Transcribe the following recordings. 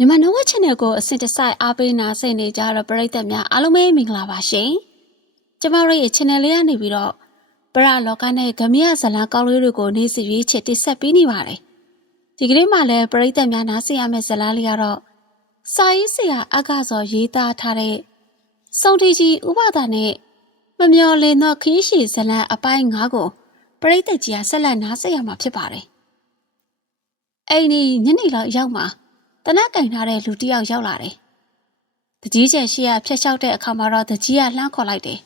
မြန်မာနဝက် channel ကိုအစစ်တစိုက်အားပေးနာဆင်နေကြတော့ပရိသတ်များအားလုံးပဲမင်္ဂလာပါရှင်။ကျမတို့ရဲ့ channel လေးကနေပြီးတော့ပရလောကနဲ့ဂမရဇလံကောင်းလေးတွေကိုနေ့စီရွေးချစ်တင်ဆက်ပေးနေပါတယ်။ဒီကနေ့မှလည်းပရိသတ်များနားဆင်ရမယ့်ဇလံလေးကတော့စာရေးဆရာအကစောရေးသားထားတဲ့စုံတီကြီးဥပဒါနဲ့မမျော်လင့်သောခရီးရှည်ဇလံအပိုင်း9ကိုပရိသတ်ကြီးကဆက်လက်နားဆင်ရမှာဖြစ်ပါတယ်။အဲ့ဒီညနေလောက်ရောက်မှာ တနက်ကင်ထားတဲ့လူတစ်ယောက်ရောက်လာတယ်။တကြီးကျယ်ရှိရဖျက်လျှောက်တဲ့အခါမှာတော့တကြီးကလှမ်းခေါ်လိုက်တယ်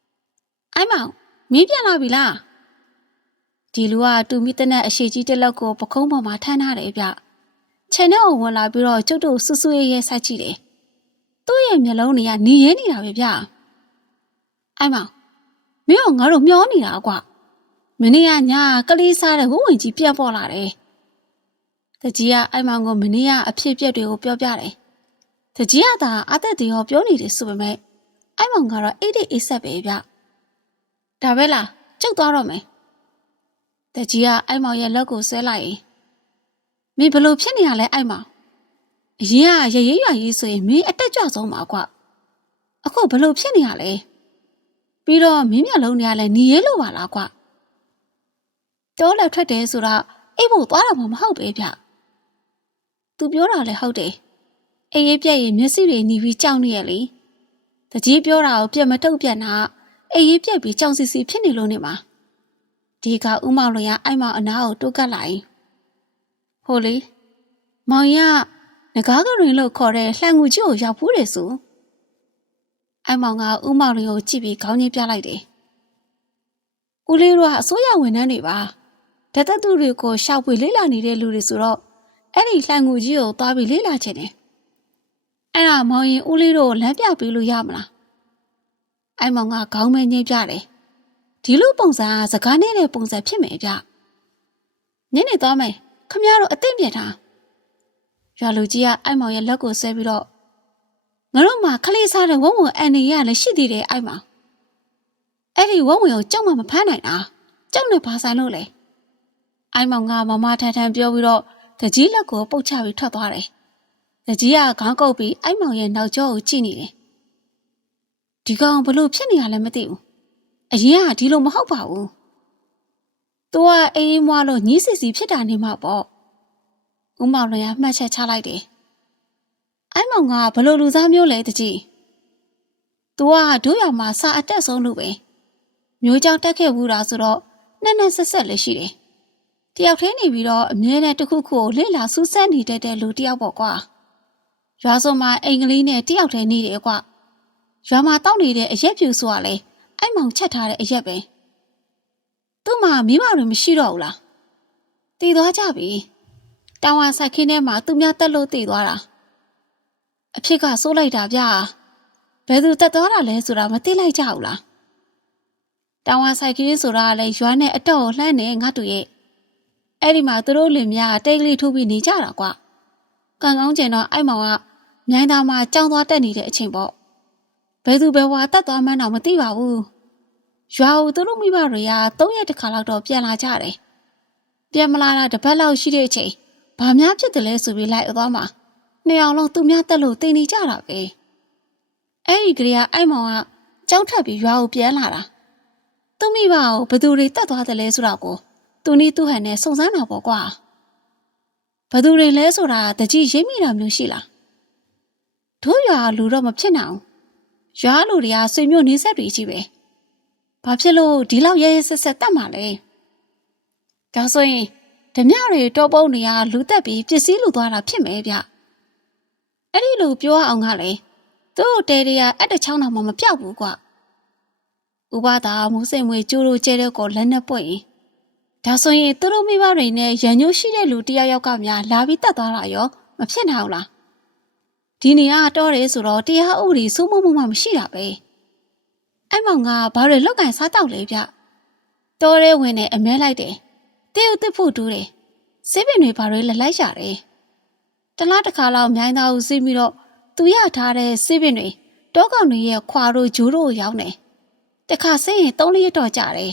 ။အိုင်မောင်မင်းပြန်လာပြီလား။ဒီလူကတူမီတနက်အရှိကြီးတစ်လောက်ကိုပခုံးပေါ်မှာထမ်းထားတယ်ဗျ။ခြေနဲ့အောင်ဝင်လာပြီးတော့ကျုပ်တို့ဆူဆူရဲရဲဆိုက်ကြည့်တယ်။သူ့ရဲ့မျက်လုံးတွေကနေရဲနေတာပဲဗျ။အိုင်မောင်မင်းကငါတို့မျောနေတာကွာ။မနေ့ကညကလေးစားတဲ့ဝဝင်ကြီးပြတ်ပေါ်လာတယ်။ တကြီးကအိုင်မောင်ကိုမနေ့ကအဖြစ်အပျက်တွေကိုပြောပြတယ်။တကြီးကသာအသက်တွေရောပြောနေတယ်ဆိုပေမဲ့အိုင်မောင်ကတော့အိတ်အိတ်အိတ်ဆက်ပဲဗျ။ဒါပဲလားကျုပ်သွားတော့မယ်။တကြီးကအိုင်မောင်ရဲ့လက်ကိုဆွဲလိုက်ရင်မင်းဘလို့ဖြစ်နေရလဲအိုင်မောင်။အရင်ကရရေးရွာရေးဆိုရင်မင်းအတက်ကြွဆုံးပါကွ။အခုဘလို့ဖြစ်နေရလဲ။ပြီးတော့မင်းမျက်လုံးတွေကလည်းหนีရဲလို့ပါလားကွ။တောလက်ထွက်တယ်ဆိုတော့အိတ်ဖို့သွားတာမှမဟုတ်ပဲဗျ။ तू ပြောတာလည်းဟုတ်တယ်။အေးရေးပြက်ရင်မျက်စိတွေหนีပြီးကြောက်နေရလေ။တကြီးပြောတာကိုပြက်မတုတ်ပြက်နာအေးရေးပြက်ပြီးကြောင်စီစီဖြစ်နေလို့နေမှာ။ဒီကဥမောင်လွင်ကအိုက်မောင်အနာကိုတိုးကပ်လိုက်။ဟိုလေမောင်ရငကားကရင်လို့ခေါ်တဲ့လှန်ငူကြီးကိုရောက်ဘူးတယ်ဆို။အိုက်မောင်ကဥမောင်လွင်ကိုကြည့်ပြီးခေါင်းကြီးပြလိုက်တယ်။ဦးလေးတို့ကအစိုးရဝန်ထမ်းတွေပါ။တသက်သူတွေကိုရှောက်ပွေလေးလာနေတဲ့လူတွေဆိုတော့ အဲ့ဒီလှန်ငူကြီးကိုသွားပြီးလေ့လာချင်တယ်။အဲ့ဒါမောင်ရင်ဦးလေးတို့ကိုလမ်းပြပေးလို့ရမလား။အဲ့မောင်ကခေါင်းမဲငိမ့်ပြတယ်။ဒီလိုပုံစံကစကားနဲ့တဲ့ပုံစံဖြစ်မယ်ဗျ။ညနေသွားမယ်။ခမရတို့အသင့်ပြထား။ရွာလူကြီးကအဲ့မောင်ရဲ့လက်ကိုဆွဲပြီးတော့ငါတို့မှခလေးစားတဲ့ဝုံဝုံအန်နေရလည်းရှိသေးတယ်အဲ့မောင်။အဲ့ဒီဝုံဝုံကိုကြောက်မှမဖမ်းနိုင်တာ။ကြောက်နေပါဆိုင်လို့လေ။အိုင်မောင်ကမမထန်ထန်ပြောပြီးတော့ တကြီးလက်ကိုပုတ်ချပြီးထွက်သွားတယ်။တကြီးကခေါင်းကုပ်ပြီးအိုက်မောင်ရဲ့နောက်ကျောကိုကြည့်နေတယ်။ဒီကောင်ဘလို့ဖြစ်နေရလဲမသိဘူး။အရင်ကဒီလိုမဟုတ်ပါဘူး။ तू ကအေးအေးမွားလို့ညီးစီစီဖြစ်တာနေမှာပေါ့။ဦးမောင်လွင်ကမှတ်ချက်ချလိုက်တယ်။အိုက်မောင်ကဘလို့လူသားမျိုးလဲတကြီး။ तू ကဒုရမှာစာအတက်ဆုံးလို့ပဲ။မျိုးကြောင်တက်ခဲ့ဘူးတာဆိုတော့နဲ့နဲ့ဆက်ဆက်လေးရှိတယ်။ တယောက်တည်းနေပြီးတော့အမြဲတမ်းတစ်ခုခုကိုလေ့လာစူးစမ်းနေတတ်တဲ့လူတစ်ယောက်ပေါ့ကွာရွာစုံမှာအင်္ဂလိပ်နဲ့တယောက်တည်းနေတယ်ကွာရွာမှာတောက်နေတဲ့အရက်ပြူဆိုတာလေအဲ့မောင်ချက်ထားတဲ့အရက်ပဲသူ့မှာမိမတွေမရှိတော့ဘူးလားတည်သွားကြပြီတောင်ဝါဆိုင်ခင်းထဲမှာသူများတက်လို့တည်သွားတာအဖြစ်ကစိုးလိုက်တာဗျာဘယ်သူတက်သွားတာလဲဆိုတာမသိလိုက်ကြဘူးလားတောင်ဝါဆိုင်ခင်းဆိုတာကလည်းရွာနဲ့အတော့ကိုလှမ်းနေငါတို့ရဲ့ အဲ့ဒီမှာသူတို့လင်မယားတိတ်ကလေးထိုးပြီးနေကြတာကွာကံကောင်းကျင်တော့အဲ့မောင်ကမြိုင်းသားမှာကြောင်းသွားတက်နေတဲ့အချိန်ပေါ့ဘယ်သူဘယ်ဝါတက်သွားမှန်းတော့မသိပါဘူးရွာကိုသူတို့မိဘတွေက၃ရက်တခါလောက်တော့ပြန်လာကြတယ်ပြန်မလာတာတစ်ပတ်လောက်ရှိတဲ့အချိန်ဘာများဖြစ်တယ်လဲဆိုပြီးလိုက်သွားမှာနှစ်အောင်လုံးသူများတက်လို့တင်နေကြတာပဲအဲ့ဒီကလေးကအဲ့မောင်ကကြောက်ထပ်ပြီးရွာကိုပြန်လာတာသူမိဘကိုဘယ်သူတွေတက်သွားတယ်လဲဆိုတော့ကို သူနီးသူ့ဟန်နဲ့စုံစမ်းတာပေါ့ကွာဘသူတွေလဲဆိုတာတကြီးရိပ်မိတာမျိုးရှိလားတို့ရွာလူတော့မဖြစ်နိုင်အောင်ရွာလူတွေကဆွေမျိုးနေဆက်တွေကြီးပဲဘာဖြစ်လို့ဒီလောက်ရဲရဲဆက်ဆက်တတ်မှာလဲဒါဆိုရင်ဓမြတွေတောပုံတွေကလူတက်ပြီးပစ္စည်းလူသွားတာဖြစ်မယ်ဗျအဲ့ဒီလိုပြောအောင်ကလေသူ့တဲတွေကအဲ့တချောင်းတော့မှမပြောက်ဘူးကွာဥပဒါမူစိမ်မွေကျိုးတို့ကျဲတဲ့ကိုလက်နဲ့ပွင့်ရင် ဒါဆိုရင်သူတို့မိဘတွေနဲ့ရန်ညိုးရှိတဲ့လူတယောက်ယောက်ကများလာပြီးတတ်သွားတာရောမဖြစ်နိုင်ဘူးလားဒီနေရာတော့တယ်ဆိုတော့တရားဥပဒေစိုးမိုးမှုမှမရှိတာပဲအဲ့မောင်ကဘာတွေလောက်ကင်စားတောက်လေဗျတော်ရဲဝင်နေအမဲလိုက်တယ်တေးဥတစ်ဖို့တူးတယ်စေးပင်တွေဘာတွေလက်လိုက်ရတယ်တလားတစ်ခါလောက်မြိုင်းသားကိုစီးပြီးတော့သူရထားတဲ့စေးပင်တွေတောကောင်တွေရဲ့ခွာတို့ဂျိုးတို့ကိုရောက်နေတခါစိတ်ရင်သုံးလေးတော့ကြတယ်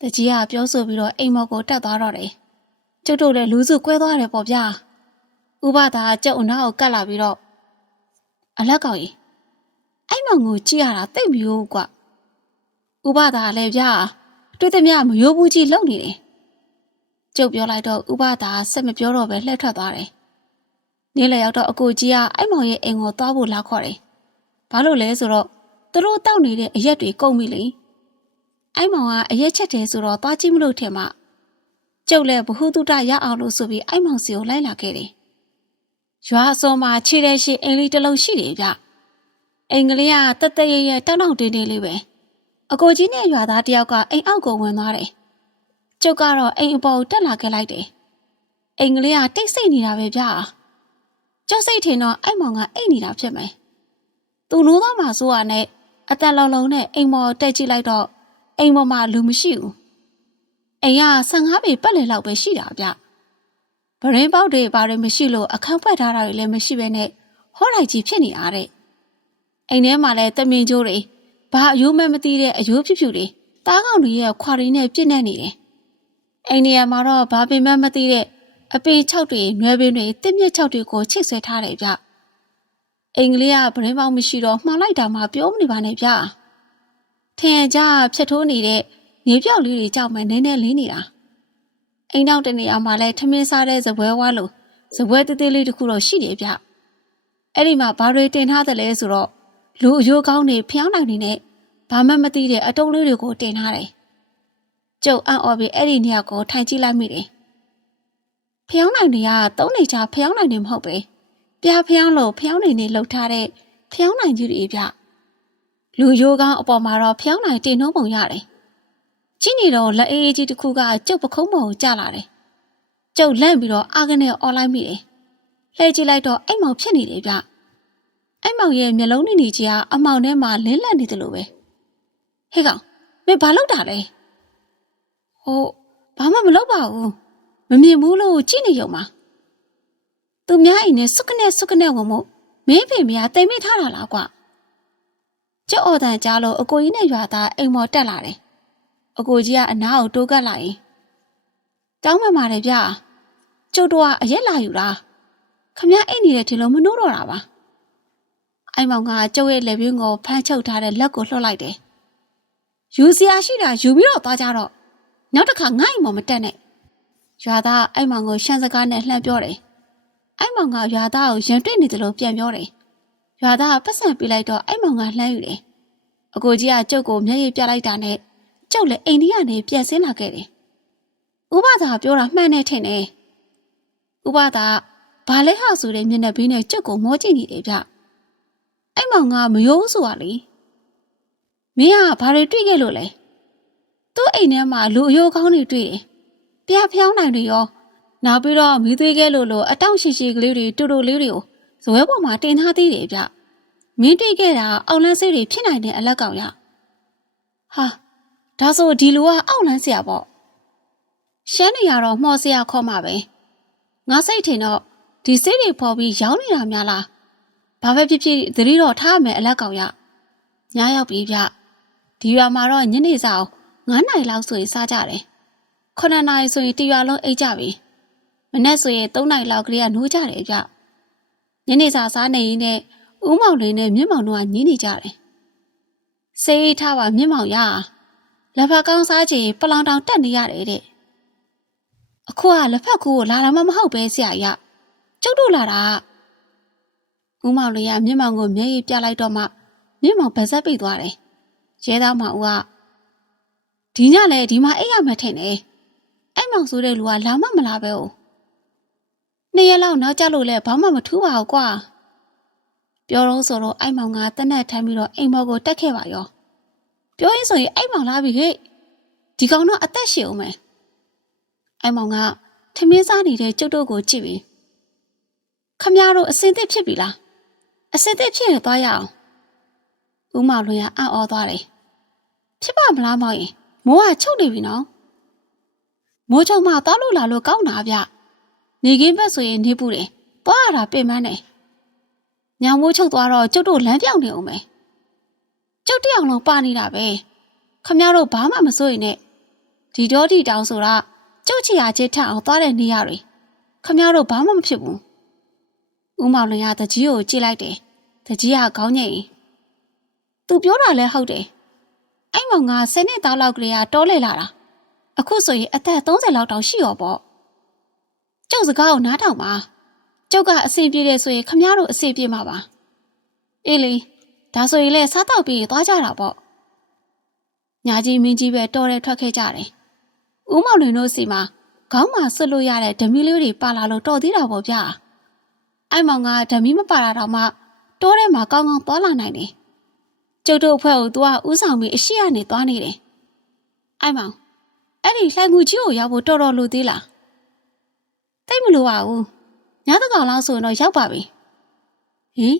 တကြီးကပြောဆိုပြီးတော့အိမ်မော်ကိုတက်သွားတော့တယ်။ကျုပ်တို့လည်းလူစုကွဲသွားတယ်ပေါ့ဗျာဥပဒါကျုပ်အနောက်ကိုကတ်လာပြီးတော့အလက်ကောင်ကြီးအဲ့မောင်ကိုကြည့်ရတာတိတ်မရိုးဘူးကွဥပဒါလည်းဗျာတွေ့သည်များမရိုးဘူးကြီးလုံနေတယ်ကျုပ်ပြောလိုက်တော့ဥပဒါဆက်မပြောတော့ပဲလှည့်ထွက်သွားတယ်နေ့လည်ရောက်တော့အကိုကြီးကအဲ့မောင်ရဲ့အိမ်ကိုသွားဖို့လာခေါ်တယ်ဘာလို့လဲဆိုတော့သူတို့တောက်နေတဲ့အရက်တွေကုန်ပြီလေ အဲ့မောင်ကအရက်ချက်တယ်ဆိုတော့သွားကြည့်မလို့ထင်မှကျုပ်လည်းဘ ഹു တုတရအောင်လို့ဆိုပြီးအဲ့မောင်စီကိုလိုက်လာခဲ့တယ်ရွာအစောမှာခြေတဲ့ရှိအိမ်လေးတစ်လုံးရှိတယ်ဗျအိမ်ကလေးကတက်တက်ရရတောက်တောက်တင်းတင်းလေးပဲအကိုကြီးနဲ့ရွာသားတယောက်ကအိမ်အောက်ကိုဝင်သွားတယ်ကျုပ်ကတော့အိမ်အပေါ်ကိုတက်လာခဲ့လိုက်တယ်အိမ်ကလေးကတိတ်ဆိတ်နေတာပဲဗျကျောက်စိတ်ထင်တော့အဲ့မောင်ကအိတ်နေတာဖြစ်မယ်သူနိုးတော့မှဆိုရနဲ့အသက်လုံးလုံးနဲ့အိမ်မော်တက်ကြည့်လိုက်တော့ အိမ်ပေါ်မှာလူမရှိဘူးအိမ်က15ပေပတ်လည်လောက်ပဲရှိတာဗျဗရင်ပေါက်တွေဘာတွေမရှိလို့အခန်းဖွက်ထားတာတွေလည်းမရှိဘဲနဲ့ဟောလိုက်ကြီးဖြစ်နေတာတဲ့အိမ်ထဲမှာလည်းတမင်ကျိုးတွေဘာအယိုးမဲ့မသိတဲ့အယိုးဖြူဖြူတွေတားကောင်တွေရဲ့ခွာရင်းနဲ့ပြည့်နေနေတယ်အိမ်နေရာမှာတော့ဘာပင်မှမသိတဲ့အပင်၆တွေ၊နွယ်ပင်တွေ၊တစ်မြက်၆တွေကိုချိတ်ဆွဲထားတယ်ဗျ။အင်္ဂလိပ်ကဗရင်ပေါင်းမရှိတော့မှားလိုက်တာမှပြောမနေပါနဲ့ဗျ။ ထင်ရကြဖြတ်ထိုးနေတဲ့နေပြောက်လေးတွေကြောက်မှနည်းနည်းလင်းနေတာ။အိမ်နောက်တနေရာမှာလဲထမင်းစားတဲ့ဇပွဲဝါလို့ဇပွဲသေးသေးလေးတစ်ခုတော့ရှိတယ်ဗျ။အဲ့ဒီမှာဘာတွေတင်ထားတယ်လဲဆိုတော့လူအယိုးကောင်းတွေဖျောင်းနိုင်နေနဲ့ဘာမှမသိတဲ့အတုံးလေးတွေကိုတင်ထားတယ်။ကျုပ်အံ့ဩပြီးအဲ့ဒီနေရာကိုထိုင်ကြည့်လိုက်မိတယ်။ဖျောင်းနိုင်တွေကသုံးနေကြဖျောင်းနိုင်နေမဟုတ်ပဲပြားဖျောင်းလို့ဖျောင်းနိုင်နေလှုပ်ထားတဲ့ဖျောင်းနိုင်ကြီးတွေပြ လူရိုးကောင်းအပေါ်မှာတော့ဖျောင်းနိုင်တင်နှုံးပုံရတယ်ကြည့်နေတော့လက်အေးကြီးတစ်ခုကကျုပ်ပခုံးပေါ်ကိုကျလာတယ်ကျုပ်လန့်ပြီးတော့အာကနေអော်လိုက်မိတယ်လှည့်ကြည့်လိုက်တော့အိမ်မောင်ဖြစ်နေတယ်ဗျအိမ်မောင်ရဲ့မျက်လုံးနေနေကြီးကအမောင်ထဲမှာလင်းလက်နေတယ်လို့ပဲဟေးကောင်မင်းဘာလုပ်တာလဲဟိုဘာမှမလုပ်ပါဘူးမမြင်ဘူးလို့ကြည့်နေရုံပါသူများအိမ်နဲ့စုကနဲ့စုကနဲ့ဝင်မို့မင်းဖေမရတိမ်မိထားတာလားကွာ ကြောက်အော်တန်ကြားလို့အကိုကြီးနဲ့ရွာသားအိမ်မော်တက်လာတယ်အကိုကြီးကအနားကိုတိုးကပ်လာရင်တောင်းမှန်ပါတယ်ဗျကျုပ်တို့ကအရက်လာယူတာခမအိမ်နေတဲ့ထင်လို့မနှိုးတော့တာပါအိမ်မောင်ကကျုပ်ရဲ့လက်ပြင်းကိုဖမ်းချုပ်ထားတဲ့လက်ကိုလှုပ်လိုက်တယ်ယူစရာရှိတာယူပြီးတော့သွားကြတော့နောက်တစ်ခါငါ့အိမ်မော်မတက်နဲ့ရွာသားအဲ့မောင်ကိုရှမ်းစကားနဲ့လှမ်းပြောတယ်။အဲ့မောင်ကရွာသားကိုရင်တွေ့နေတယ်လို့ပြန်ပြောတယ်။ ရွာသားကပတ်စံပေးလိုက်တော့အဲ့မောင်ကလှမ်းယူတယ်။အကိုကြီးကကျုပ်ကိုမျက်ရည်ပြလိုက်တာနဲ့ကျုပ်လည်းအိမ်ကြီးကနေပြန်ဆင်းလာခဲ့တယ်။ဥပဒါပြောတာမှန်နေထင်တယ်။ဥပဒါဘာလဲဟာဆိုတဲ့မျက်နှာဘီးနဲ့ကျုပ်ကိုမောကြည့်နေတယ်ဗျ။အဲ့မောင်ကမယိုးဆိုတာလေ။မင်းကဘာတွေတွေ့ခဲ့လို့လဲ။သူ့အိမ်ထဲမှာလူအယိုးကောင်းတွေတွေ့တယ်ပြဖျောင်းနိုင်တွေရောနောက်ပြီးတော့မိသေးခဲလို့လို့အတောင့်ရှိရှိကလေးတွေတူတူလေးတွေကို ဇပွဲပေါ်မှာတင်ထားသေးတယ်ဗျမင်းတိတ်ခဲ့တာအောက်လန်းစိတ်တွေဖြစ်နိုင်တဲ့အလက်ကောင်ရဟာဒါဆိုဒီလူကအောက်လန်းဆရာပေါ့ရှမ်းနေရတော့မှော်ဆရာခေါ်မှာပဲငါစိတ်ထင်တော့ဒီစိတ်တွေပေါ်ပြီးရောင်းနေတာများလားဘာပဲဖြစ်ဖြစ်သတိတော့ထားရမယ်အလက်ကောင်ရညရောက်ပြီဗျဒီရွာမှာတော့ညနေစာအောင်9နိုင်လောက်ဆိုရင်စားကြတယ်9နိုင်ဆိုရင်တရွာလုံးအိတ်ကြပြီမနေ့ဆိုရင်3နိုင်လောက်ကလေးကနိုးကြတယ်ဗျ ညနေစာစားနေရင်နဲ့ဦးမောင်လေးနဲ့မြင့်မောင်တို့ကညင်းနေကြတယ်စေးထားပါမြင့်မောင်ရလက်ဖက်ကောင်းစားချင်ပလောင်တောင်တက်နေရတယ်တဲ့အခုကလက်ဖက်ကူကိုလာတာမှမဟုတ်ပဲဆရာရကျုပ်တို့လာတာဦးမောင်လေးကမြင့်မောင်ကိုမျက်ရည်ပြလိုက်တော့မှမြင့်မောင်ဗဇက်ပိတ်သွားတယ်ရဲသားမောင်ဦးကဒီညလည်းဒီမှာအိတ်ရမှထင်တယ်အဲ့မောင်ဆိုတဲ့လူကလာမမလာပဲ哦 နှစ်ရက်လောက်နောက်ကျလို့လဲဘာမှမထူးပါဘူးကွာပြောတော့ဆိုတော့အဲ့မောင်ကတက်နဲ့ထမ်းပြီးတော့အိမ်မော်ကိုတက်ခဲ့ပါရောပြောရင်ဆိုရင်အဲ့မောင်လာပြီဟဲ့ဒီကောင်တော့အသက်ရှင်အောင်မယ်အဲ့မောင်ကထမင်းစားနေတဲ့ကျုပ်တို့ကိုကြည့်ပြီးခမရတို့အစင်သစ်ဖြစ်ပြီလားအစင်သစ်ဖြစ်ရင်သွားရအောင်ဦးမောင်လွင်ကအံ့ဩသွားတယ်ဖြစ်ပါမလားမောင်ရင်မိုးကချုပ်နေပြီနော်မိုးချုံမသွားလို့လာလို့ကောင်းတာဗျ နေကင်းဘက်ဆိုရင်နေပူတယ်သွားရတာပင်မနဲ့ညောင်မိုးချုပ်သွားတော့ကျုပ်တို့လမ်းပြောင်းနေအောင်မယ်ကျုပ်တယောက်လုံးပါနေတာပဲခမရတို့ဘာမှမစိုးရင်နဲ့ဒီတော့ဒီတောင်ဆိုတာကျုပ်ချီယာချစ်ထအောင်သွားတဲ့နေရတွေခမရတို့ဘာမှမဖြစ်ဘူးဦးမောင်လွင်ကတကြီးကိုကြည့်လိုက်တယ်တကြီးကခေါင်းညိတ်သူပြောတာလဲဟုတ်တယ်အဲ့မောင်က10နှစ်သားလောက်ကလေးကတောလေလာတာအခုဆိုရင်အသက်30လောက်တောင်ရှိရောပေါ့ ကျုပ်စကားကိုနားထောင်ပါကျုပ်ကအစီပြေတယ်ဆိုရင်ခမရတို့အစီပြေမှာပါအေးလေဒါဆိုရင်လဲစားတော့ပြီးသွားကြတာပေါ့ညာကြီးမင်းကြီးပဲတော်ရဲထွက်ခဲ့ကြတယ်ဦးမောင်လွင်တို့စီမှာခေါင်းမှာဆွတ်လို့ရတဲ့ဓမီလေးတွေပါလာလို့တော်သေးတာပေါ့ဗျာအဲ့မောင်ကဓမီမပါတာတော့မှတိုးထဲမှာကောင်းကောင်းသွားလာနိုင်တယ်ကျုပ်တို့အဖွဲ့ကိုသူကဥဆောင်ပြီးအရှိကနေသွားနေတယ်အဲ့မောင်အဲ့ဒီလှိုင်ကူကြီးကိုရောက်ဖို့တော်တော်လိုသေးလား တိတ်မလိုပါဘူးညတကောင်လောက်ဆိုရင်တော့ရောက်ပါပြီဟင်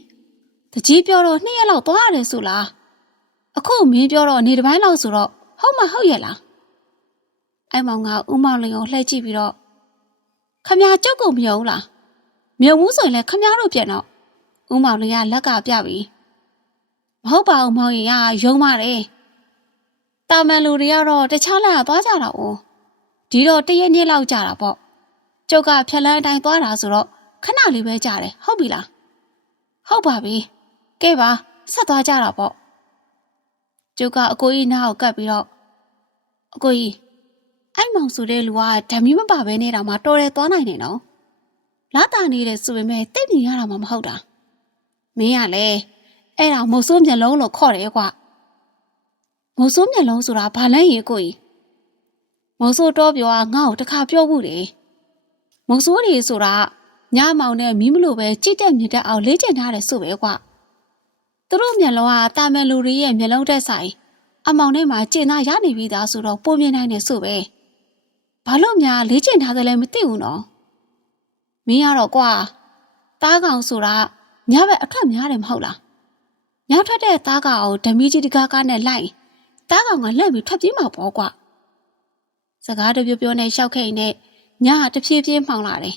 တကြီးပြောတော့နှစ်ရက်လောက်သွားရတယ်ဆိုလားအခုမင်းပြောတော့နေတစ်ပိုင်းလောက်ဆိုတော့ဟုတ်မဟုတ်ရဲ့လားအဲ့မောင်ကဥမောင်လင်ကိုလှည့်ကြည့်ပြီးတော့ခမကြောက်ကုန်မယုံလားမြုံမှုဆိုရင်လည်းခမတို့ပြန်တော့ဥမောင်လင်ကလက်ကပြပြီးမဟုတ်ပါဘူးမောင်ရင်ကယုံပါတယ်တာမန်လူတွေကတော့တခြားလမ်းကသွားကြတာ哦ဒီတော့တရက်နေ့လောက်ကြာတာပေါ့ ကျုပ်ကဖြက်လန်းအတိုင်းသွားတာဆိုတော့ခဏလေးပဲကြာတယ်ဟုတ်ပြီလားဟုတ်ပါပြီကဲပါဆက်သွားကြတာပေါ့ကျုပ်ကအကိုကြီးနားကိုကပ်ပြီးတော့အကိုကြီးအဲ့မောင်ဆိုတဲ့လူကဓမီမပါဘဲနေတာမှတော်တယ်သွားနိုင်တယ်နော်လာတာနေတယ်ဆိုပေမဲ့တိတ်မြင်ရတာမှမဟုတ်တာမင်းကလည်းအဲ့ဒါမုတ်ဆိုးမျက်လုံးလို့ခေါ်တယ်ကွာမုတ်ဆိုးမျက်လုံးဆိုတာဘာလဲရင်ကိုကြီးမုတ်ဆိုးတော့ပြောကငါ့ကိုတခါပြောဘူးတယ် မုတ်ဆိုးတွေဆိုတာညမောင်နဲ့မီးမလို့ပဲကြိတ်တက်မြင့်တက်အောင်လေ့ကျင့်ထားတယ်ဆိုပဲကွာသူတို့မျက်လုံးကတာမန်လူတွေရဲ့မျက်လုံးတက်ဆိုင်အမောင်ထဲမှာကျင်သားရနေပြီးသားဆိုတော့ပုံမြင်နိုင်တယ်ဆိုပဲဘာလို့များလေ့ကျင့်ထားတယ်လဲမသိဘူးနော်မင်းကတော့ကွာတားကောင်ဆိုတာညဘက်အထက်များတယ်မဟုတ်လားညထွက်တဲ့တားကောင်ကိုဓမီကြီးတကားကားနဲ့လိုက်တားကောင်ကလှည့်ပြီးထွက်ပြေးမှာပေါ့ကွာစကားတပြပြောနဲ့ရှောက်ခဲ့ရင်နဲ့ ညကတဖြည်းဖြည်းမှောင်လာတယ်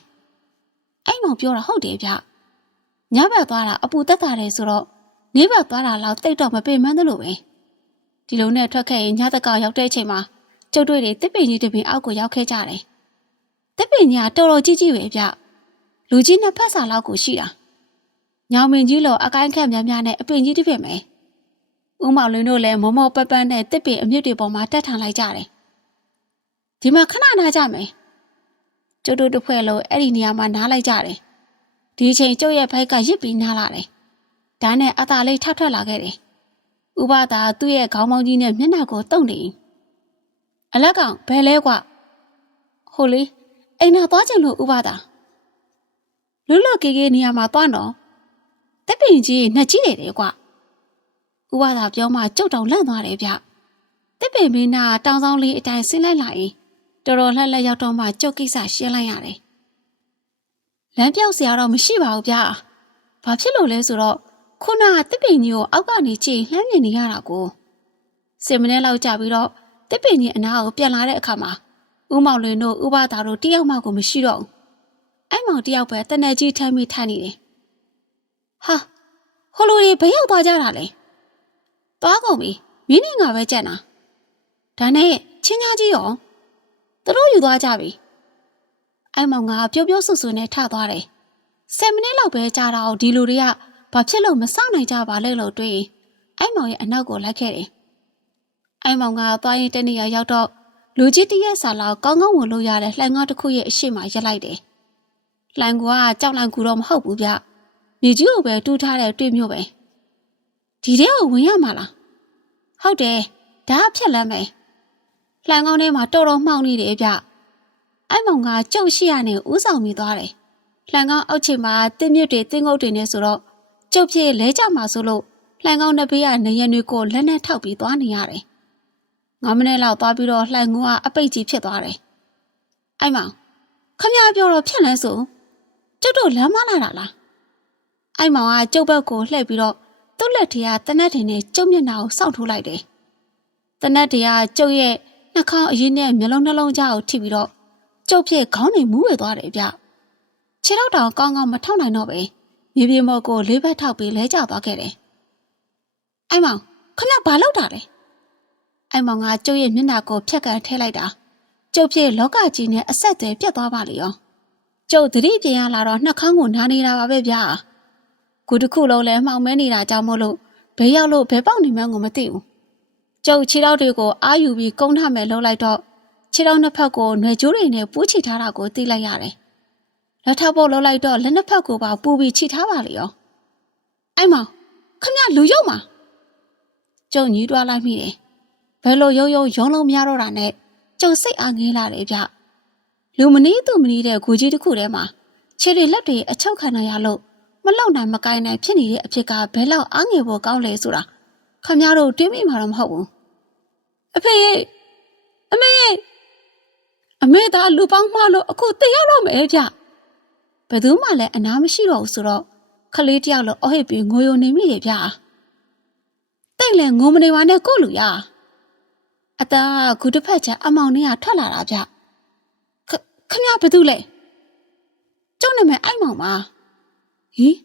အဲ့မောင်ပြောတာဟုတ်တယ်ဗျညဘက်သွားတာအပူတက်တာတယ်ဆိုတော့နေဘက်သွားတာလောက်တိတ်တော့မပင်မန်းသလိုပဲဒီလိုနဲ့ထွက်ခဲ့ရင်ညတကောင်ရောက်တဲ့အချိန်မှာကျုပ်တို့တွေတစ်ပင်ကြီးတစ်ပင်အောက်ကိုရောက်ခဲ့ကြတယ်တစ်ပင်ကြီးကတော်တော်ကြီးကြီးပဲဗျလူကြီးနှစ်ဖက်စာလောက်ကိုရှိတာညောင်မင်းကြီးလိုအကိုင်းခက်များများနဲ့အပင်ကြီးတစ်ပင်ပဲဦးမောင်လင်းတို့လည်းမောမောပပန်းနဲ့တစ်ပင်အမြင့်တွေပေါ်မှာတက်ထန်လိုက်ကြတယ်ဒီမှာခဏနားကြမယ် ကျုပ်တို့တစ်ဖွဲ့လုံးအဲ့ဒီနေရာမှာနားလိုက်ကြတယ်ဒီအချိန်ကျုပ်ရဲ့ဖိုက်ကရစ်ပြီးနားလာတယ်ဒါနဲ့အသာလေးထောက်ထွက်လာခဲ့တယ်ဥပဒါသူ့ရဲ့ခေါင်းပေါင်းကြီးနဲ့မျက်နှာကိုတုံနေအလက်ကောင်ဘယ်လဲကွဟိုလေအိမ်နာသွားချင်လို့ဥပဒါလွတ်လွတ်ကေကေနေရာမှာသွားတော့တက်ပင်ကြီးနှက်ကြီးနေတယ်ကွဥပဒါပြောမှကြုတ်တောင်လန့်သွားတယ်ဗျတက်ပင်မင်းနာတောင်ဆောင်လေးအတိုင်းဆင်းလိုက်လာရင် တော်တော်လှက်လက်ရောက်တော့မှကြုတ်ကိစ္စရှင်းလိုက်ရတယ်လမ်းပြောက်စရာတော့မရှိပါဘူးဗျဘာဖြစ်လို့လဲဆိုတော့ခုနကတစ်ပင်ကြီးကိုအောက်ကနေကြည့်လှမ်းမြင်နေရတာကိုစင်မနဲ့လောက်ကြပြီးတော့တစ်ပင်ကြီးအနာကိုပြန်လာတဲ့အခါမှာဦးမောင်လွင်တို့ဥပဒါတို့တယောက်မှကိုမရှိတော့ဘူးအဲ့မောင်တယောက်ပဲတနက်ကြီးထမ်းမိထိုင်နေတယ်ဟာဟိုလိုတွေဘယ်ရောက်သွားကြတာလဲသွားကုန်ပြီမင်းနဲ့ငါပဲကြက်နာဒါနဲ့ချင်းသားကြီးရော သူတို့ယူသွားကြပြီအဲ့မောင်ကပျော်ပျော်ဆူဆူနဲ့ထသွားတယ်10မိနစ်လောက်ပဲကြာတော့ဒီလူတွေကဘာဖြစ်လို့မစောင့်နိုင်ကြပါလဲလို့တွေးအဲ့မောင်ရဲ့အနောက်ကိုလိုက်ခဲ့တယ်အဲ့မောင်ကသွားရင်တနေ့ရောက်တော့လူကြီးတရက်စာလောက်ကောင်းကောင်းဝင်လို့ရတဲ့လှိုင်ကားတစ်ခုရဲ့အရှိမရက်လိုက်တယ်လှိုင်ကူကကြောက်လန့်ကူတော့မဟုတ်ဘူးဗျမြေကြီးကိုပဲတူးထားတဲ့တွေ့မျိုးပဲဒီထဲကိုဝင်ရမှာလားဟုတ်တယ်ဒါကဖြစ်လမ်းမယ် လှန်ကောင်းထဲမှာတော်တော်မှောက်နေတယ်ဗျအဲ့မောင်ကကြုတ်ရှိရနဲ့ဥဆောင်မိသွားတယ်လှန်ကောင်းအောက်ချိန်မှာတင်းမြစ်တွေတင်းငုတ်တွေနဲ့ဆိုတော့ကျုပ်ဖြစ်လဲကြမှာဆိုလို့လှန်ကောင်းနှစ်ဘေးကနေရံတွေကိုလက်နဲ့ထောက်ပြီးသွားနေရတယ်ငါးမိနစ်လောက်သွားပြီးတော့လှန်ကူကအပိတ်ကြီးဖြစ်သွားတယ်အဲ့မောင်ခမရပြောတော့ဖြစ်လဲဆိုကျုပ်တို့လမ်းမလာတာလားအဲ့မောင်ကကျုပ်ဘက်ကိုလှည့်ပြီးတော့သူ့လက်ထဲကတနက်ထင်နဲ့ကျုပ်မျက်နှာကိုစောင့်ထိုးလိုက်တယ်တနက်တည်းကကျုပ်ရဲ့ နှာခေါင်းအရင်နဲ့မျက်လုံးနှလုံးကြားကိုထိပြီးတော့ကျုပ်ဖြစ်ခေါင်းနေမူးဝေသွားတယ်ဗျခြေတော့တောင်ကောင်းကောင်းမထောက်နိုင်တော့ပဲမြေပြင်မော်ကိုလေးဘက်ထောက်ပြီးလဲကျသွားခဲ့တယ်အဲ့မောင်ခမဘာလောက်တာလဲအဲ့မောင်ကကျုပ်ရဲ့မျက်နှာကိုဖြက်ကန်ထဲလိုက်တာကျုပ်ဖြစ်လောကကြီးနဲ့အဆက်အသွယ်ပြတ်သွားပါလေရောကျုပ်သတိပြင်ရလာတော့နှာခေါင်းကိုနားနေတာပါပဲဗျာခုတစ်ခုလုံးလဲမှောင်မဲနေတာကြောင့်မို့လို့ဘဲရောက်လို့ဘဲပေါက်နေမှန်းကိုမသိဘူး ကျုပ်ခြေထောက်တွေကိုအာယူပြီးကုန်းထမယ်လှုပ်လိုက်တော့ခြေထောက်နှစ်ဖက်ကိုຫນွေကြိုးတွေနဲ့ပူးချထားတာကိုသိလိုက်ရတယ်လက်ထောက်ပုတ်လှုပ်လိုက်တော့လက်နှစ်ဖက်ကိုပါပူပြီးချထားပါလေရောအဲ့မောင်ခမလူရုပ်မှာကျုံညီးတွားလိုက်မိတယ်ဘယ်လိုရုံရုံရုံလုံးများတော့တာနဲ့ကျုံစိတ်အားငင်းလာတယ်ဗျလူမနီးသူမနီးတဲ့ဂူကြီးတစ်ခုထဲမှာခြေတွေလက်တွေအချုပ်ခံရရလို့မလောက်နိုင်မကိုင်းနိုင်ဖြစ်နေတဲ့အဖြစ်ကဘယ်လောက်အားငယ်ဖို့ကောင်းလဲဆိုတာ ခမများတို့တွေးမိမှာတော့မဟုတ်ဘူးအဖေရဲ့အမေရဲ့အမေသာလူပေါင်းမှလို့အခုတယောက်တော့မယ်ဗျဘယ်သူမှလည်းအနာမရှိတော့ဘူးဆိုတော့ခလေးတယောက်လို့အဟိတ်ပြီးငိုယုံနေမိတယ်ဗျတိတ်လည်းငိုမနေပါနဲ့ကို့လူရအသားခုတစ်ဖက်ချအမောင်နဲ့ကထွက်လာတာဗျခခမဘယ်သူလဲကျုံနေမယ်အိုက်မောင်ပါဟင်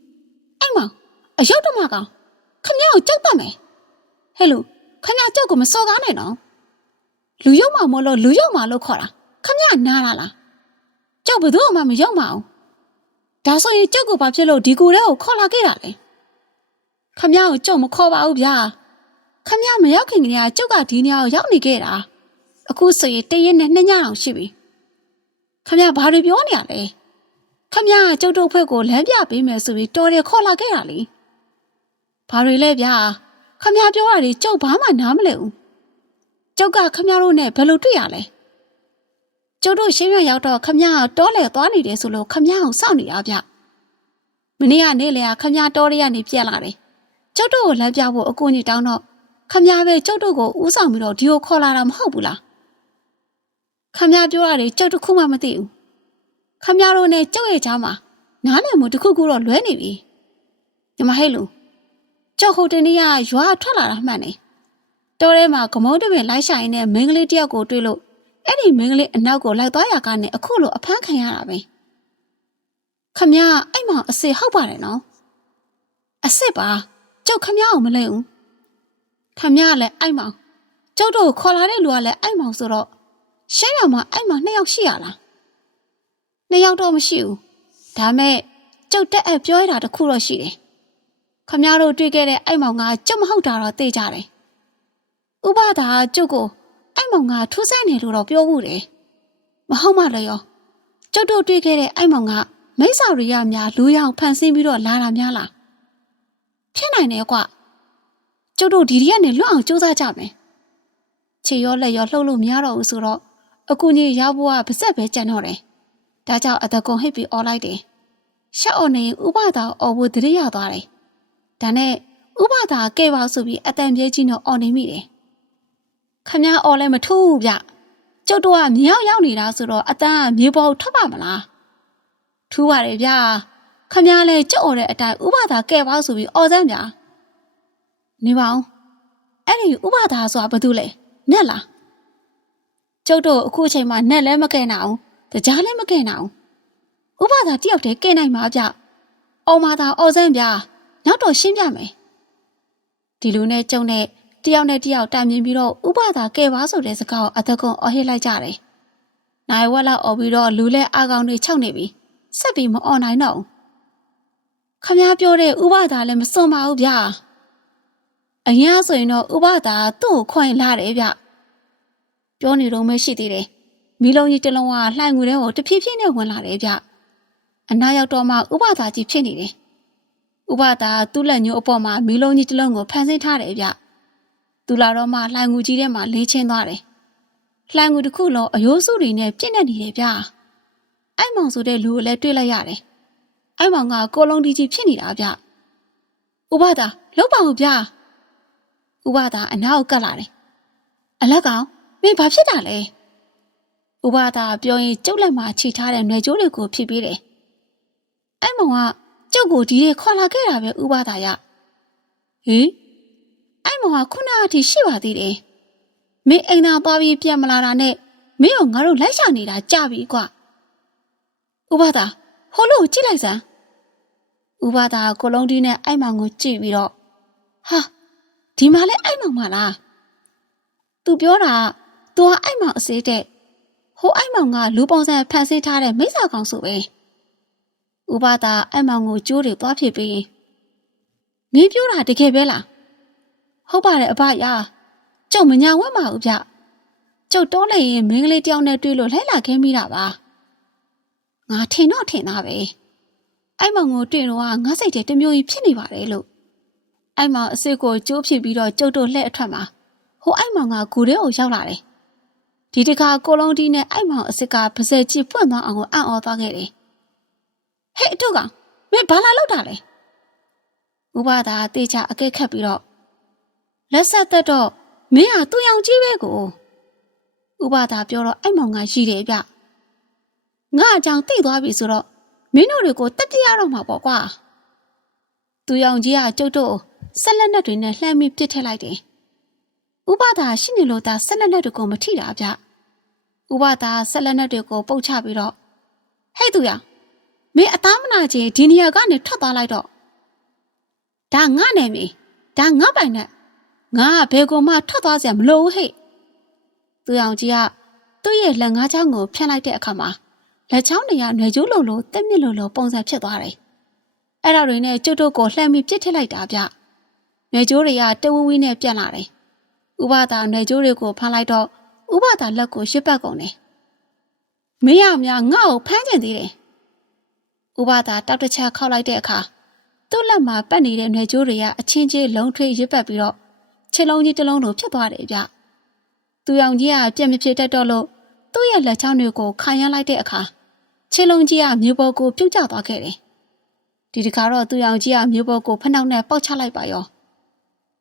အိုက်မောင်အရောက်တော့မကောင်ခမကိုကြောက်ပါမယ် ဟဲ့လူခမကြောက်ကိုမစော်ကားနဲ့နော်လူယုံမှမလို့လူယုံမှလို့ခေါ်တာခမနားလာလားကြောက်ဘယ်သူမှမယုံမအောင်ဒါဆိုရင်ကြောက်ကိုဘာဖြစ်လို့ဒီကူထဲကိုခေါ်လာခဲ့တာလဲခမကိုကြောက်မခေါ်ပါဘူးဗျာခမမရောက်ခင်ကလေးကကြောက်ကဒီနေရာကိုရောက်နေခဲ့တာအခုဆိုရင်တရက်နဲ့နှစ်ညအောင်ရှိပြီခမဘာတွေပြောနေရလဲခမကကျုပ်တို့ဖွဲ့ကိုလမ်းပြပေးမယ်ဆိုပြီးတော်တယ်ခေါ်လာခဲ့တာလေဘာတွေလဲဗျာ ခမပြောတာတွေကျုပ်ဘာမှနားမလည်ဘူးကျုပ်ကခမတို့နဲ့ဘယ်လိုတွေ့ရလဲကျုပ်တို့ရှင်းရရောက်တော့ခမကတောလေသွားနေတယ်ဆိုလို့ခမအောင်စောင့်နေတာဗျမနေ့ကနေလေကခမတော်ရရနေပြက်လာတယ်ကျုပ်တို့ကိုလမ်းပြဖို့အကူအညီတောင်းတော့ခမပဲကျုပ်တို့ကိုဥဆောင်ပြီးတော့ဒီကိုခေါ်လာတာမဟုတ်ဘူးလားခမပြောတာတွေကျုပ်တခုမှမသိဘူးခမတို့နဲ့ကျုပ်ရဲ့ကြားမှာနားလည်မှုတစ်ခုခုတော့လွဲနေပြီညီမဟဲ့လူ ကျုပ်ဟိုတနေ့ကရွာထွက်လာတာမှန်တယ်တော်ထဲမှာကမုန်းတပင်လိုက်ရှာရင်းနဲ့မင်းကလေးတယောက်ကိုတွေ့လို့အဲ့ဒီမင်းကလေးအနောက်ကိုလိုက်သွားရကားနဲ့အခုလိုအဖမ်းခံရတာပဲခမအဲ့မောင်အစ်စ်ဟုတ်ပါတယ်နော်အစ်စ်ပါကျုပ်ခမအောင်မလဲဘူးခမလည်းအဲ့မောင်ကျုပ်တို့ခေါ်လာတဲ့လူကလည်းအဲ့မောင်ဆိုတော့ရှမ်းရမှာအဲ့မောင်နှစ်ယောက်ရှိရလားနှစ်ယောက်တော့မရှိဘူးဒါမဲ့ကျုပ်တက်အပ်ပြောရတာတခုတော့ရှိတယ် ခမတို့တွေ့ခဲ့တဲ့အဲ့မောင်ကကျုပ်မဟုတ်တာတော့သိကြတယ်ဥပဒါကျုပ်ကိုအဲ့မောင်ကထူးဆန်းတယ်လို့တော့ပြောဘူးတယ်မဟုတ်မှလည်းရောကျုပ်တို့တွေ့ခဲ့တဲ့အဲ့မောင်ကမိစ္ဆာရိယများလူရောင်ဖန်ဆင်းပြီးတော့လာတာများလားဖြစ်နိုင်တယ်ကွကျုပ်တို့ဒီရက်နဲ့လွတ်အောင်စူးစမ်းကြမယ်ခြေရောလက်ရောလှုပ်လို့မရတော့ဘူးဆိုတော့အကူကြီးရောက်ဖို့ကပါဆက်ပဲကြံတော့တယ်ဒါကြောင့်အတကုံဟစ်ပြီးអော်လိုက်တယ်ရှက်အော်နေဥပဒါအော်ဖို့တရရသွားတယ် ဒါနဲ့ဥပဒါကဲပါဆိုပြီးအတန်ပြဲကြီးတော့အော်နေမိတယ်ခမည်းအော်လဲမထူးဗျကျုပ်တို့ကမြောက်ရောက်နေတာဆိုတော့အတန်ကမြေပေါ်ထွက်ပါမလားထူးပါတယ်ဗျခမည်းလဲကျုပ်အော်တဲ့အတိုင်းဥပဒါကဲပါဆိုပြီးအော်စမ်းဗျနေပါဦးအဲ့ဒီဥပဒါဆိုတာဘာတူလဲနဲ့လားကျုပ်တို့အခုအချိန်မှာနဲ့လည်းမကဲနိုင်အောင်ကြားလည်းမကဲနိုင်အောင်ဥပဒါတယောက်တည်းကဲနိုင်မှာဗျအော်မာတာအော်စမ်းဗျ နောက်တော့ရှင်းပြမယ်ဒီလူနဲ့ကျုံနဲ့တယောက်နဲ့တယောက်တိုင်မြင်ပြီးတော့ဥပဒါကဲပါဆိုတဲ့စကားကိုအသက်ကွန်အော်ဟစ်လိုက်ကြတယ်နိုင်ဝက်လောက်အော်ပြီးတော့လူလဲအာကောင်တွေခြောက်နေပြီဆက်ပြီးမအော်နိုင်တော့ခမပြောတဲ့ဥပဒါလည်းမစွန်ပါဘူးဗျာအရင်ဆိုရင်တော့ဥပဒါသူ့ကိုခွင်လာတယ်ဗျပြောနေတော့မရှိသေးတယ်မီလုံးကြီးတစ်လုံးကလှိုင်ငွေထဲကိုတဖြည်းဖြည်းနဲ့ဝင်လာတယ်ဗျအနာရောက်တော့မှဥပဒါကြီးဖြစ်နေတယ် ဥပဒါသူ့လက်ညှိုးအပေါ်မှာမီလုံးကြီးတစ်လုံးကိုဖန်ဆင်းထားတယ်ဗျသူလာတော့မှလှိုင်ငူကြီးထဲမှာလေးချင်းသွားတယ်လှိုင်ငူတစ်ခုလုံးအယိုးစုတွေနဲ့ပြည့်နေနေတယ်ဗျအဲ့မောင်ဆိုတဲ့လူကိုလည်းတွေ့လိုက်ရတယ်အဲ့မောင်ကကိုလုံးဒီကြီးဖြစ်နေတာဗျဥပဒါလောက်ပါဦးဗျဥပဒါအနောက်ကတ်လာတယ်အလက်ကောင်မင်းဘာဖြစ်တာလဲဥပဒါပြောရင်ကျုပ်လက်မှာခြိထားတဲ့ຫນွေကြိုးတွေကိုဖြစ်ပြီးတယ်အဲ့မောင်က ကျုပ်ကိုဒီတွေခေါ်လာခဲ့တာပဲဥပဒါရဟေးအဲ့မောင်ကခုနအထိရှိပါသေးတယ်မင်းအိမ်သာသွားပြီးပြန်မလာတာနဲ့မင်းကိုငါတို့လိုက်ရှာနေတာကြပြီကွဥပဒါဟိုလို့ကြည့်လိုက်စမ်းဥပဒါကိုလုံးတီးနဲ့အဲ့မောင်ကိုကြည့်ပြီးတော့ဟာဒီမှာလဲအဲ့မောင်မလားသူပြောတာ तू ကအဲ့မောင်အစေးတဲ့ဟိုအဲ့မောင်ကလူပုံစံဖန်ဆင်းထားတဲ့မိစ္ဆာကောင်ဆိုပဲ ဥပဒါအဲ့မောင်ကိုကြိုးတွေသွားဖြစ်ပြီးမင်းပြောတာတကယ်ပဲလားဟုတ်ပါတယ်အဖရာကျုပ်မညာဝတ်ပါဘူးဗျကျုပ်တော့လည်းရင်မင်းကလေးတယောက်နဲ့တွေ့လို့လိုက်လာခဲ့မိတာပါငါထင်တော့ထင်သားပဲအဲ့မောင်ကိုတွေ့တော့ငါစိတ်ထဲတစ်မျိုးကြီးဖြစ်နေပါတယ်လို့အဲ့မောင်အစ်စ်ကိုကြိုးဖြစ်ပြီးတော့ကျုပ်တို့လှဲ့အထွက်မှာဟိုအဲ့မောင်ကဂူထဲကိုရောက်လာတယ်ဒီတခါကိုလုံးတီးနဲ့အဲ့မောင်အစ်စ်ကပါဇက်ကြည့်ပွင့်သွားအောင်ကိုအံ့ဩသွားခဲ့တယ် ဟဲ့အတုကောင်မင်းဘာလာလောက်တာလဲဥပဒါတေချာအကဲခတ်ပြီးတော့လက်ဆက်သက်တော့မင်းဟာသူ့ယောင်ကြီးပဲကိုဥပဒါပြောတော့အဲ့မောင်ကရှိတယ်ဗျငါအကြောင်းသိသွားပြီဆိုတော့မင်းတို့တွေကိုတက်ပြရတော့မှာပေါ့ကွာသူယောင်ကြီးကကျုပ်တို့ဆက်လက်နဲ့တွေနဲ့လှမ်းပြီးပြစ်ထည့်လိုက်တယ်ဥပဒါရှိနေလို့ဒါဆက်လက်နဲ့တွေကိုမထိတာဗျဥပဒါဆက်လက်နဲ့တွေကိုပုတ်ချပြီးတော့ဟဲ့သူယောင် မင်းအသားမနာချင်းဒီနေရာကနေထွက်သွားလိုက်တော့ဒါငါနဲ့မင်းဒါငါပိုင်နဲ့ငါကဘယ်ကိုမှထွက်သွားစရာမလိုဘူးဟဲ့သူအောင်ကြီးကသူ့ရဲ့လက်ငါးချောင်းကိုဖြန့်လိုက်တဲ့အခါမှာလက်ချောင်းတွေကຫນွေကျိုးလိုလိုတက်မြင့်လိုလိုပုံစံဖြစ်သွားတယ်အဲ့ဒါတွေနဲ့ကျွတ်တို့ကိုလှမ်းပြီးပြစ်ထစ်လိုက်တာဗျຫນွေကျိုးတွေကတဝူဝီနဲ့ပြန့်လာတယ်ဥပဒါຫນွေကျိုးတွေကိုဖမ်းလိုက်တော့ဥပဒါလက်ကိုရှစ်ပတ်ကုန်တယ်မင်းရမငါ့ကိုဖမ်းကျင်သေးတယ် ဥပဒါတောက်တစ်ချက်ခောက်လိုက်တဲ့အခါသူ့လက်မှာပတ်နေတဲ့ຫນွေကျိုးတွေကအချင်းချင်းလုံးထွေးရစ်ပတ်ပြီးတော့ခြေလုံးကြီးတစ်လုံးလိုဖြစ်သွားတယ်ဗျသူရောင်ကြီးကပြက်မဖြစ်တတ်တော့လို့သူ့ရဲ့လက်ချောင်းတွေကိုခံရလိုက်တဲ့အခါခြေလုံးကြီးကမြေပေါ်ကိုပြုတ်ကျသွားခဲ့တယ်ဒီတခါတော့သူရောင်ကြီးကမြေပေါ်ကိုဖနှောက်နဲ့ပေါက်ချလိုက်ပါရော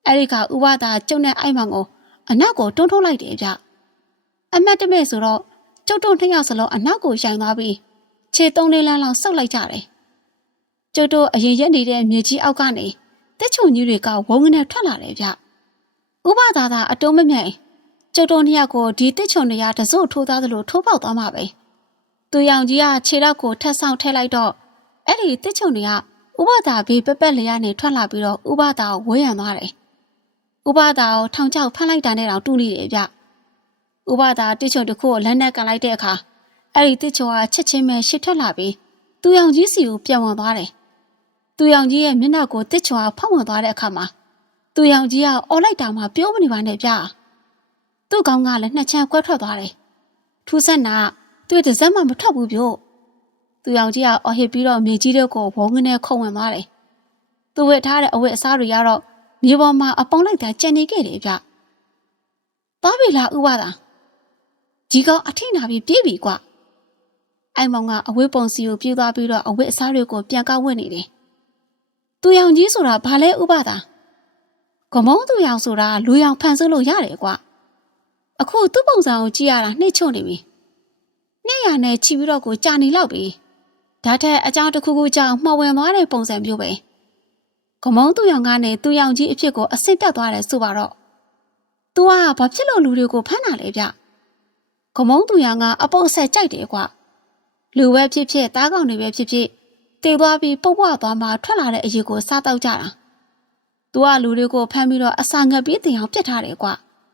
အဲ့ဒီကဥပဒါကျုံတဲ့အိုက်မောင်ကိုအနောက်ကိုတွန်းထုတ်လိုက်တယ်ဗျအမတ်တမဲ့ဆိုတော့ကျုပ်တို့နှစ်ယောက်စလုံးအနောက်ကိုရိုင်သွားပြီး ခြေသုံးလေးလမ်းလောက်ဆုပ်လိုက်ကြတယ်ကျုပ်တို့အရင်ရက်နေတဲ့မြေကြီးအောက်ကနေတက်ချုံကြီးတွေကဝုန်းကနေထွက်လာတယ်ဗျဥပဒါသာအတုံးမမြိုင်ကျုပ်တို့နှစ်ယောက်ကိုဒီတစ်ချုံတွေကတစို့ထိုးသားသလိုထိုးပေါက်သွားမှာပဲသူရောင်ကြီးကခြေတော့ကိုထက်ဆောင်ထဲလိုက်တော့အဲ့ဒီတစ်ချုံတွေကဥပဒါဘေးပက်ပက်လျာနေထွက်လာပြီးတော့ဥပဒါကိုဝေးရန်သွားတယ်ဥပဒါကိုထောင်ချောက်ဖမ်းလိုက်တာနဲ့တောင်တူးနေတယ်ဗျဥပဒါတစ်ချုံတစ်ခုကိုလက်နဲ့ကန်လိုက်တဲ့အခါ အဲ့ဒီတစ်ချုံကချက်ချင်းပဲရှစ်ထွက်လာပြီးသူရောင်ကြီးစီကိုပြန်ဝင်သွားတယ်သူရောင်ကြီးရဲ့မျက်နှာကိုတစ်ချုံကဖောက်ဝင်သွားတဲ့အခါမှာသူရောင်ကြီးကအော်လိုက်တာမှပြောမနေပါနဲ့ဗျာသူ့ကောင်းကလည်းနှစ်ချမ်းကွက်ထွက်သွားတယ်ထူးဆန်းတာသူ့တစ်စက်မှမထွက်ဘူးပြို့သူရောင်ကြီးကအော်ဟစ်ပြီးတော့မြေကြီးတွေကိုဝုန်းကနေခုံဝင်သွားတယ်သူဝတ်ထားတဲ့အဝတ်အစားတွေကတော့မြေပေါ်မှာအပေါင်းလိုက်တာကြံနေခဲ့တယ်ဗျသွားပြီလားဥပဒါဒီကောင်အထိနာပြီးပြေးပြီကွ အိုင်မောင်ကအဝတ်ပုံစီကိုပြေးသွားပြီးတော့အဝတ်အစားတွေကိုပြန်ကောက်ဝတ်နေတယ်သူရောင်ကြီးဆိုတာဘာလဲဥပဒါကမုံသူရောင်ဆိုတာလူရောင်ဖန်ဆင်းလို့ရတယ်ကွာအခုသူ့ပုံစံကိုကြည့်ရတာနှိမ့်ချွတ်နေပြီနှစ်ရနဲ့ချီပြီးတော့ကိုကြာနေလောက်ပြီဒါထက်အကြောင်းတစ်ခုခုကြောင့်မှောင်ဝင်သွားတဲ့ပုံစံမျိုးပဲကမုံသူရောင်ကနေသူရောင်ကြီးအဖြစ်ကိုအစ်စ်တက်သွားတယ်ဆိုပါတော့။ तू ကဘာဖြစ်လို့လူတွေကိုဖမ်းတာလဲဗျ။ကမုံသူရောင်ကအပုတ်ဆက်ကြိုက်တယ်ကွာ။ လူပဲဖြစ်ဖြစ်တားကောင်တွေပဲဖြစ်ဖြစ်တည်သွားပြီးပုတ်ပွားသွားမှထွက်လာတဲ့အရေးကိုစားတော့ကြတာ။ तू ကလူတွေကိုဖမ်းပြီးတော့အစာငတ်ပြီးတင်အောင်ပြစ်ထားတယ်ကွာ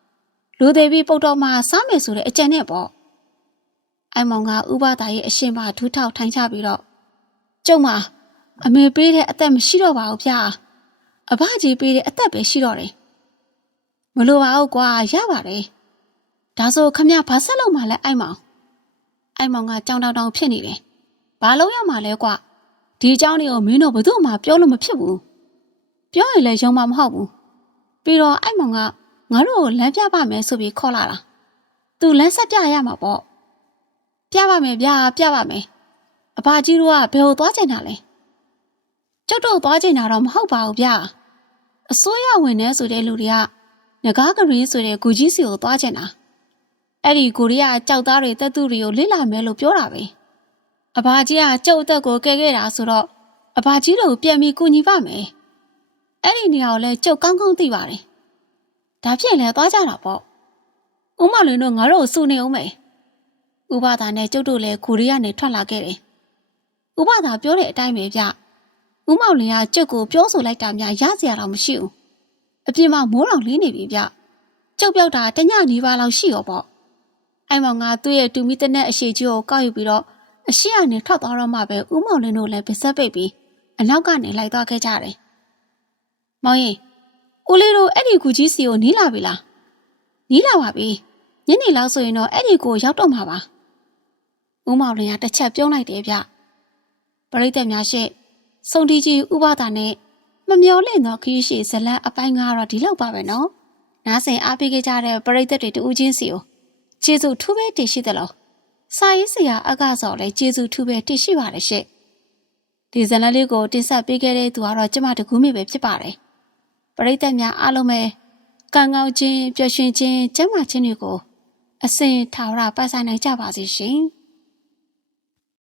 ။လူသေးပြီးပုတ်တော့မှစားမယ်ဆိုတဲ့အကြံနဲ့ပေါ့။အိုင်မောင်ကဥပဒါရဲ့အရှင်ပါဒူးထောက်ထိုင်ချပြီးတော့ကျုံမအမေပေးတဲ့အသက်မရှိတော့ပါဘူးဗျာအဘကြီးပေးတဲ့အသက်ပဲရှိတော့တယ်မလိုပါဘူးကွာရပါတယ်ဒါဆိုခမဘာဆက်လုပ်မှလဲအိုက်မောင် အိုက်မောင်ကကြောင်တောင်တောင်ဖြစ်နေတယ်ဘာလို့ရမှာလဲကွာဒီအကြောင်းတွေကိုမင်းတို့ဘယ်သူမှပြောလို့မဖြစ်ဘူးပြောရင်လည်းယုံမှာမဟုတ်ဘူးပြီးတော့အိုက်မောင်ကငါတို့ကိုလမ်းပြပါမယ်ဆိုပြီးခေါ်လာတာသူလမ်းဆက်ပြရမှာပေါ့ပြပါမယ်ဗျာပြပါမယ်အဘကြီးတို့ကဘယ်ကိုသွားချင်တာလဲကျုပ်တို့သွားချင်တာတော့မဟုတ်ပါဘူးဗျအစိုးရဝင်နေဆိုတဲ့လူတွေကငကားကရင်းဆိုတဲ့ဂူကြီးစီကိုသွားချင်တာ အဲ့ဒီကိုရီးယားကြောက်သားတွေတက်သူတွေကိုလိလာမယ်လို့ပြောတာပဲအဘကြီးကကျုပ်အသက်ကိုကဲခဲ့တာဆိုတော့အဘကြီးတို့ပြန်ပြီးကူညီပါမယ်အဲ့ဒီနေရာကိုလည်းကျုပ်ကောင်းကောင်းသိပါတယ်ဒါဖြင့်လည်းသွားကြတာပေါ့ဥမလွင်တို့ငါတို့စုနေအောင်မယ်ဥပဒါနဲ့ကျုပ်တို့လည်းကိုရီးယားနေထွက်လာခဲ့တယ်ဥပဒါပြောတဲ့အတိုင်းပဲဗျဦးမောင်လင်ကကြွက်ကိုပြောဆိုလိုက်တာများရစရာတော့မရှိဘူးအပြင်မှာမိုးတောင်လင်းနေပြီဗျကျုပ်ပြောက်တာတညနေပါလောက်ရှိရောပေါ့ အိုင်မောင်ကသူ့ရဲ့တူမီတနက်အရှိကြီးကိုကောက်ယူပြီးတော့အအရှိအနေထွက်သွားတော့မှပဲဦးမောင်လင်းတို့လည်းပြဆက်ပိတ်ပြီးအနောက်ကနေလိုက်သွားခဲ့ကြတယ်။မောင်ရင်ဦးလေးတို့အဲ့ဒီကူကြီးစီကိုနီးလာပြီလား။နီးလာပါပြီ။ညနေလောက်ဆိုရင်တော့အဲ့ဒီကိုရောက်တော့မှာပါ။ဦးမောင်လင်းကတစ်ချက်ပြုံးလိုက်တယ်ဗျ။ပရိသတ်များရှေ့စုံတီကြီးဥပဒါနဲ့မမျော်လင့်သောခရီးရှိဇလန်အပိုင်းကားတော့ဒီလောက်ပါပဲနော်။နားဆင်အားပေးခဲ့ကြတဲ့ပရိသတ်တွေတူးချင်းစီကို ကျေးဇူးထူးပဲတင်ရှိသလား။စာရေးဆရာအကစော်လည်းကျေးဇူးထူးပဲတင်ရှိပါတယ်ရှင့်။ဒီဇလန်လေးကိုတင်ဆက်ပေးခဲ့တဲ့သူကတော့ကျမတကူးမိပဲဖြစ်ပါတယ်။ပရိသတ်များအားလုံးပဲကံကောင်းခြင်းပျော်ရွှင်ခြင်းကျန်းမာခြင်းတွေကိုအစဉ်ထာဝရပတ်ဆိုင်နိုင်ကြပါစေရှင်။